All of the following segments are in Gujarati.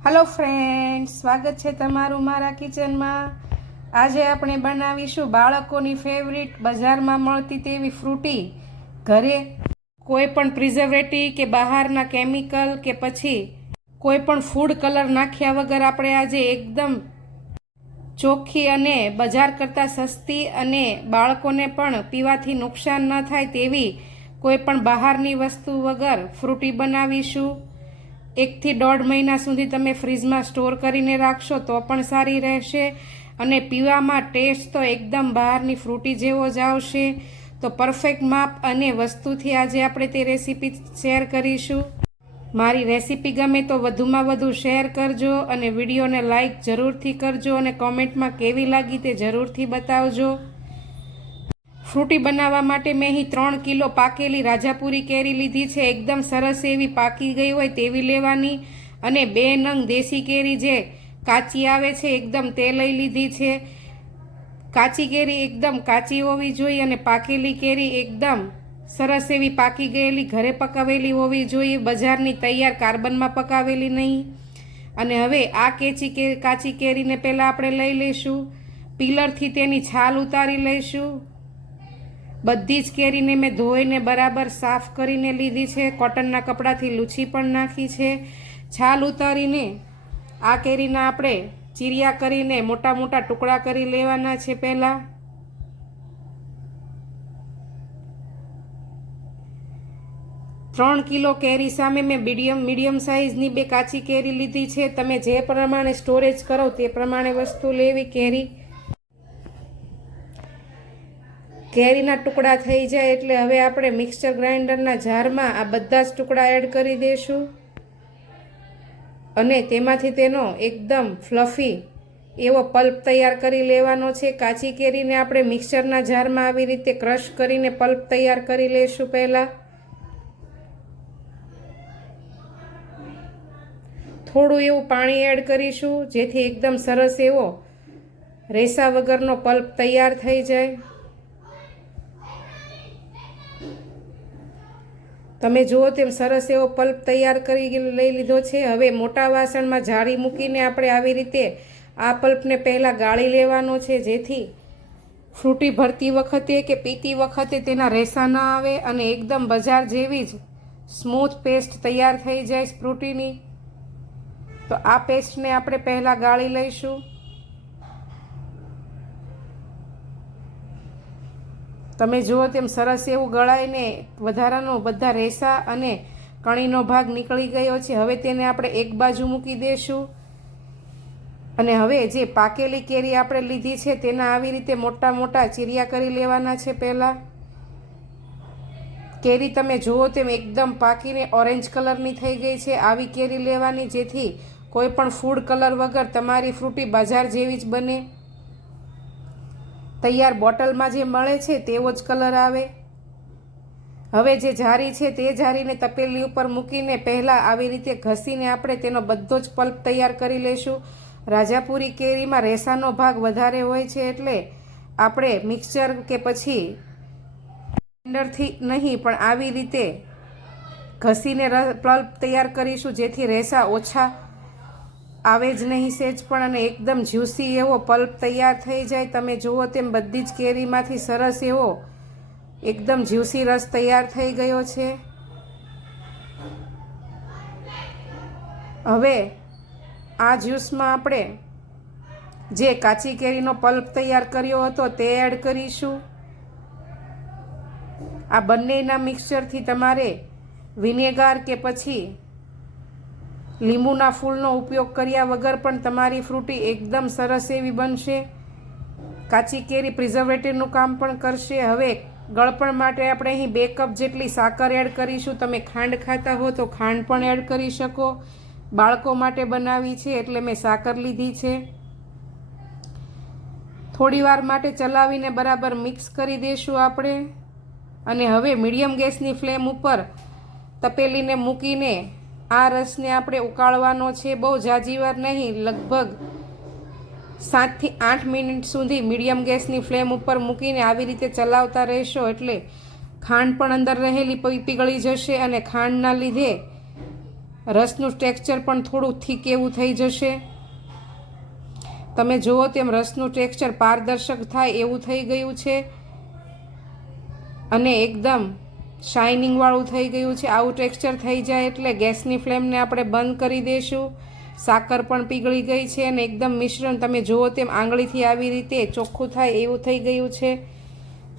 હલો ફ્રેન્ડ સ્વાગત છે તમારું મારા કિચનમાં આજે આપણે બનાવીશું બાળકોની ફેવરિટ બજારમાં મળતી તેવી ફ્રૂટી ઘરે કોઈ પણ પ્રિઝર્વેટિવ કે બહારના કેમિકલ કે પછી કોઈ પણ ફૂડ કલર નાખ્યા વગર આપણે આજે એકદમ ચોખ્ખી અને બજાર કરતાં સસ્તી અને બાળકોને પણ પીવાથી નુકસાન ન થાય તેવી કોઈ પણ બહારની વસ્તુ વગર ફ્રૂટી બનાવીશું. એકથી દોઢ મહિના સુધી તમે ફ્રીજમાં સ્ટોર કરીને રાખશો તો પણ સારી રહેશે અને પીવામાં ટેસ્ટ તો એકદમ બહારની ફ્રૂટી જેવો જ આવશે. તો પરફેક્ટ માપ અને વસ્તુથી આજે આપણે તે રેસીપી શેર કરીશું. મારી રેસીપી ગમે તો વધુમાં વધુ શેર કરજો અને વિડીયોને લાઈક જરૂરથી કરજો અને કોમેન્ટમાં કેવી લાગી તે જરૂરથી બતાવજો. ફ્રૂટી બનાવવા માટે મેં અહીં ત્રણ કિલો પાકેલી રાજાપુરી કેરી લીધી છે. એકદમ સરસ એવી પાકી ગઈ હોય તેવી લેવાની. અને બે નંગ દેશી કેરી જે કાચી આવે છે, એકદમ તે લઈ લીધી છે. કાચી કેરી એકદમ કાચી હોવી જોઈએ અને પાકેલી કેરી એકદમ સરસ એવી પાકી ગયેલી, ઘરે પકાવેલી હોવી જોઈએ. બજારની તૈયાર કાર્બનમાં પકાવેલી નહીં. અને હવે આ કેચી કે, કાચી કેરીને પહેલાં આપણે લઈ લઈશું. પીલરથી તેની છાલ ઉતારી લઈશું. બધી જ કેરીને મેં ધોઈને બરાબર સાફ કરીને લીધી છે. કોટનના કપડાથી લૂછી પણ નાખી છે. છાલ ઉતારીને આ કેરીના આપણે ચીરિયા કરીને મોટા મોટા ટુકડા કરી લેવાના છે પહેલાં. ત્રણ કિલો કેરી સામે મેં મીડિયમ મીડિયમ સાઇઝની બે કાચી કેરી લીધી છે. તમે જે પ્રમાણે સ્ટોરેજ કરો તે પ્રમાણે વસ્તુ લેવી કેરી. કેરીના ટુકડા થઈ જાય એટલે હવે આપણે મિક્સર ગ્રાઇન્ડરના જારમાં આ બધા જ ટુકડા એડ કરી દઈશું અને તેમાંથી તેનો એકદમ ફ્લફી એવો પલ્પ તૈયાર કરી લેવાનો છે. કાચી કેરીને આપણે મિક્સરના જારમાં આવી રીતે ક્રશ કરીને પલ્પ તૈયાર કરી લઈશું પહેલાં. થોડું એવું પાણી એડ કરીશું જેથી એકદમ સરસ એવો રેસા વગરનો પલ્પ તૈયાર થઈ જાય. તમે જુઓ તેમ સરસ એવો પલ્પ તૈયાર કરી લઈ લીધો છે. હવે મોટા વાસણમાં જાળી મૂકીને આપણે આવી રીતે આ પલ્પને પહેલાં ગાળી લેવાનો છે. જેથી ફ્રૂટી ભરતી વખતે કે પીતી વખતે તેના રેસા ન આવે અને એકદમ બજાર જેવી જ સ્મૂથ પેસ્ટ તૈયાર થઈ જાય ફ્રૂટીની. તો આ પેસ્ટને આપણે પહેલાં ગાળી લઈશું. તમે જુઓ તેમ સરસ એવું ગળાઈને વધારાનો બધા રેસા અને કણીનો ભાગ નીકળી ગયો છે. હવે તેને આપણે એક બાજુ મૂકી દઈશું અને હવે જે પાકેલી કેરી આપણે લીધી છે તેના આવી રીતે મોટા મોટા ચીરિયા કરી લેવાના છે પહેલાં. કેરી તમે જુઓ તેમ એકદમ પાકીને ઓરેન્જ કલરની થઈ ગઈ છે. આવી કેરી લેવાની જેથી કોઈ પણ ફૂડ કલર વગર તમારી ફ્રૂટી બજાર જેવી જ બને. તૈયાર બોટલમાં જે મળે છે, તેવો જ કલર આવે. હવે જે જારી છે, તે જારીને તપેલી ઉપર મૂકીને પહેલાં આવી રીતે ઘસીને આપણે તેનો બધો જ પલ્પ તૈયાર કરી લઈશું. રાજાપુરી કેરીમાં રેસાનો ભાગ વધારે હોય છે એટલે આપણે મિક્સચર કે પછી ગ્રાઇન્ડરથી નહીં, પણ આવી રીતે ઘસીને પલ્પ તૈયાર કરીશું જેથી રેસા ઓછા આવે જ નહીં સેજ પણ અને એકદમ જ્યુસી એવો પલ્પ તૈયાર થઈ જાય. તમે જુઓ તેમ બધી જ કેરીમાંથી સરસ એવો એકદમ જ્યુસી રસ તૈયાર થઈ ગયો છે. હવે આ જ્યુસમાં આપણે જે કાચી કેરીનો પલ્પ તૈયાર કર્યો હતો તે એડ કરીશું. આ બંનેના મિક્સચરથી તમારે વિનેગાર કે પછી લીંબુના ફૂલનો ઉપયોગ કર્યા વગર પણ તમારી ફ્રૂટી એકદમ સરસ એવી બનશે. કાચી કેરી પ્રિઝર્વેટિવનું કામ પણ કરશે. હવે ગળપણ માટે આપણે અહીં બે કપ જેટલી સાકર એડ કરીશું. તમે ખાંડ ખાતા હો તો ખાંડ પણ એડ કરી શકો. બાળકો માટે બનાવી છે એટલે મેં સાકર લીધી છે. થોડી વાર માટે ચલાવીને બરાબર મિક્સ કરી દઈશું આપણે. અને હવે મીડિયમ ગેસની ફ્લેમ ઉપર તપેલીને મૂકીને આ રસને આપણે ઉકાળવાનો છે બહુ જાજીવાર નહીં, લગભગ સાતથી આઠ મિનિટ સુધી મીડિયમ ગેસની ફ્લેમ ઉપર મૂકીને આવી રીતે ચલાવતા રહેશો એટલે ખાંડ પણ અંદર રહેલી પીગળી જશે અને ખાંડના લીધે રસનું ટેક્સચર પણ થોડું થીક એવું થઈ જશે. તમે જુઓ તેમ રસનું ટેક્સચર પારદર્શક થાય એવું થઈ ગયું છે. અને એકદમ શાઇનિંગવાળું થઈ ગયું છે, આવું ટેક્સચર થઈ જાય એટલે ગેસની ફ્લેમને આપણે બંધ કરી દઈશું સાકર પણ પીગળી ગઈ છે અને એકદમ મિશ્રણ તમે જુઓ તેમ આંગળીથી આવી રીતે ચોખ્ખું થાય એવું થઈ ગયું છે.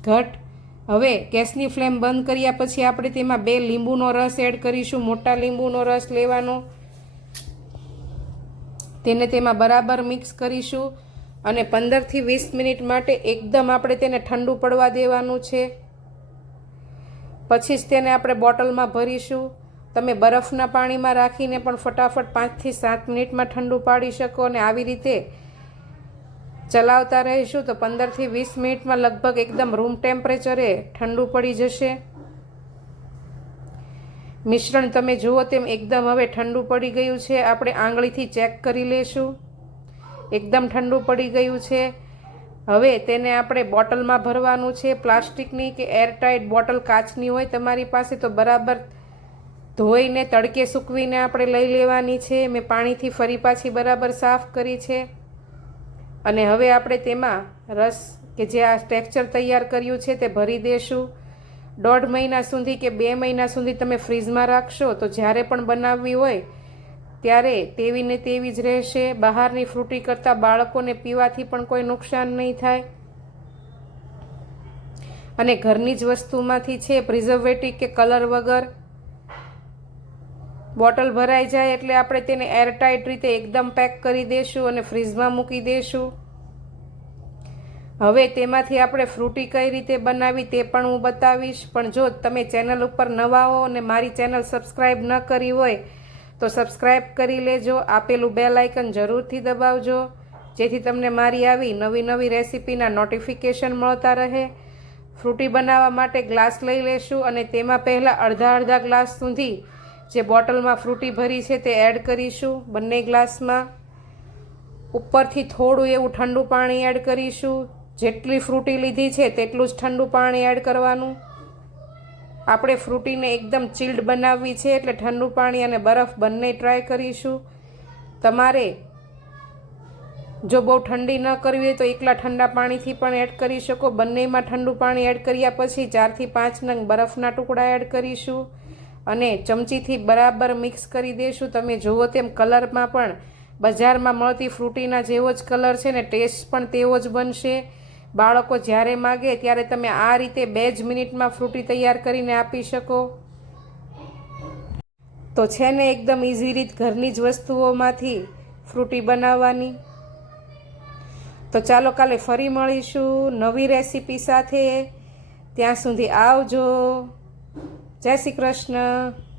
ઘટ. હવે ગેસની ફ્લેમ બંધ કર્યા પછી આપણે તેમાં બે લીંબુનો રસ એડ કરીશું, મોટા લીંબુનો રસ લેવાનો. તેને તેમાં બરાબર મિક્સ કરીશું અને પંદરથી વીસ મિનિટ માટે એકદમ આપણે તેને ઠંડુ પડવા દેવાનું છે. પછી જ તેને આપણે બોટલમાં ભરીશું. તમે બરફના પાણીમાં રાખીને પણ ફટાફટ પાંચથી સાત મિનિટમાં ઠંડુ પાડી શકો અને આવી રીતે ચલાવતા રહીશું તો પંદરથી વીસ મિનિટમાં લગભગ એકદમ રૂમ ટેમ્પરેચરે ઠંડુ પડી જશે. મિશ્રણ તમે જુઓ તેમ એકદમ હવે ઠંડુ પડી ગયું છે. આપણે આંગળીથી ચેક કરી લેશું. એકદમ ઠંડુ પડી ગયું છે. હવે તેને આપણે બોટલમાં ભરવાનું છે. પ્લાસ્ટિકની કે એરટાઇટ બોટલ કાચની હોય તમારી પાસે તો બરાબર ધોઈને તડકે સૂકવીને આપણે લઈ લેવાની છે. મેં પાણીથી ફરી પાછી બરાબર સાફ કરી છે. અને હવે આપણે તેમાં રસ કે જે આ ટેક્સચર તૈયાર કર્યું છે તે ભરી દેશું. દોઢ મહિના સુધી કે બે મહિના સુધી તમે ફ્રીજમાં રાખશો તો જ્યારે પણ બનાવવી હોય ત્યારે તેવી ને તેવી જ રહેશે. બહારની ફ્રૂટી કરતાં બાળકોને પીવાથી પણ કોઈ નુકસાન નહીં થાય. અને ઘરની જ વસ્તુમાંથી છે પ્રિઝર્વેટિવ કે કલર વગર. બોટલ ભરાઈ જાય એટલે આપણે તેને એરટાઇટ રીતે એકદમ પેક કરી દઈશું અને ફ્રીજમાં મૂકી દઈશું હવે તેમાંથી આપણે ફ્રૂટી કઈ રીતે બનાવી તે પણ હું બતાવીશ. પણ જો તમે ચેનલ ઉપર નવા હો અને મારી ચેનલ સબસ્ક્રાઈબ ન કરી હોય તો સબસ્ક્રાઈબ કરી લેજો, આપેલું બેલ આઇકન જરૂરથી દબાવજો, જેથી તમને મારી આવી નવી નવી રેસિપીના નોટિફિકેશન મળતા રહે. ફ્રૂટી બનાવવા માટે ગ્લાસ લઈ લેશું અને તેમાં પહેલાં અડધા અડધા ગ્લાસ સુધી જે બોટલમાં ફ્રૂટી ભરી છે તે એડ કરીશું બંને ગ્લાસમાં. ઉપરથી થોડું એવું ઠંડુ પાણી એડ કરીશું. જેટલી ફ્રૂટી લીધી છે તેટલું જ ઠંડુ પાણી એડ કરવાનું. આપણે ફ્રૂટીને એકદમ ચિલ્ડ બનાવવી છે એટલે ઠંડુ પાણી અને બરફ બંને ટ્રાય કરીશું. તમારે જો બહુ ઠંડી ન કરવી હોય તો એકલા ઠંડા પાણીથી પણ એડ કરી શકો. બંનેમાં ઠંડુ પાણી એડ કર્યા પછી ચારથી પાંચ નંગ બરફના ટુકડા એડ કરીશું અને ચમચીથી બરાબર મિક્સ કરી દઈશું તમે જુઓ તેમ કલરમાં પણ બજારમાં મળતી ફ્રૂટીના જેવો જ કલર છે ને ટેસ્ટ પણ તેવો જ બનશે. બાળકો જ્યારે માગે ત્યારે તમે આ રીતે બે જ મિનિટમાં ફ્રૂટી તૈયાર કરીને આપી શકો. તો છે ને એકદમ ઇઝી રીત ઘરની જ વસ્તુઓમાંથી ફ્રૂટી બનાવવાની. તો ચાલો કાલે ફરી મળીશું નવી રેસીપી સાથે. ત્યાં સુધી આવજો. જય શ્રી કૃષ્ણ.